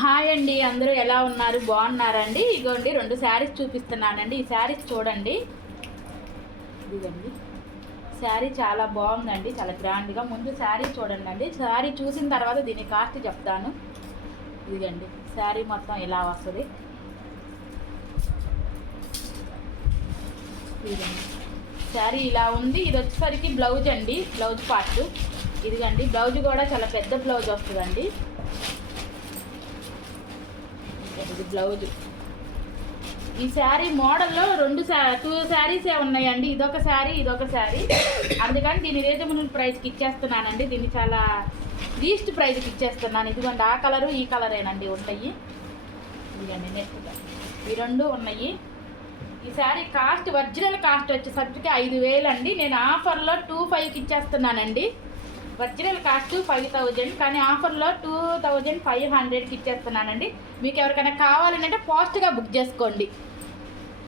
Hi అండి, అందరూ ఎలా ఉన్నారు? బాగున్నారండి? ఇగోండి 2 శారీస్ చూపిస్తున్నానండి. ఈ శారీస్ చూడండి. ఇదిగోండి, శారీ చాలా బాగుందండి, చాలా గ్రాండ్గా. ముందు శారీ చూడండి అండి. శారీ చూసిన తర్వాత దీని కాస్ట్ చెప్తాను. ఇదిగండి, శారీ మొత్తం ఇలా వస్తుంది. ఇదిగండి, శారీ ఇలా ఉంది. ఇది వచ్చేసరికి బ్లౌజ్ అండి, బ్లౌజ్ పార్ట్. ఇదిగండి, బ్లౌజ్ కూడా చాలా పెద్ద బ్లౌజ్ వస్తుందండి. ఇది బ్లౌజ్. ఈ శారీ మోడల్లో 2 శారీసే ఉన్నాయండి. ఇదొక శారీ. అందుకని దీని రీజనబుల్ ప్రైస్కి ఇచ్చేస్తున్నానండి. దీన్ని చాలా లీస్ట్ ప్రైస్కి ఇచ్చేస్తున్నాను. ఇదిగోండి, ఆ కలరు ఈ కలరేనండి ఉంటాయి. ఇదిగండి, నెక్స్ట్ ఈ 2 ఉన్నాయి. ఈ శారీ కాస్ట్, ఒరిజినల్ కాస్ట్ వచ్చేసరికి 5,000 అండి. నేను ఆఫర్లో 2,500కి ఇచ్చేస్తున్నానండి. ఒరిజినల్ కాస్ట్ 5,000, కానీ ఆఫర్లో 2,500కి ఇచ్చేస్తున్నానండి. మీకు ఎవరికైనా కావాలంటే ఫాస్ట్గా బుక్ చేసుకోండి.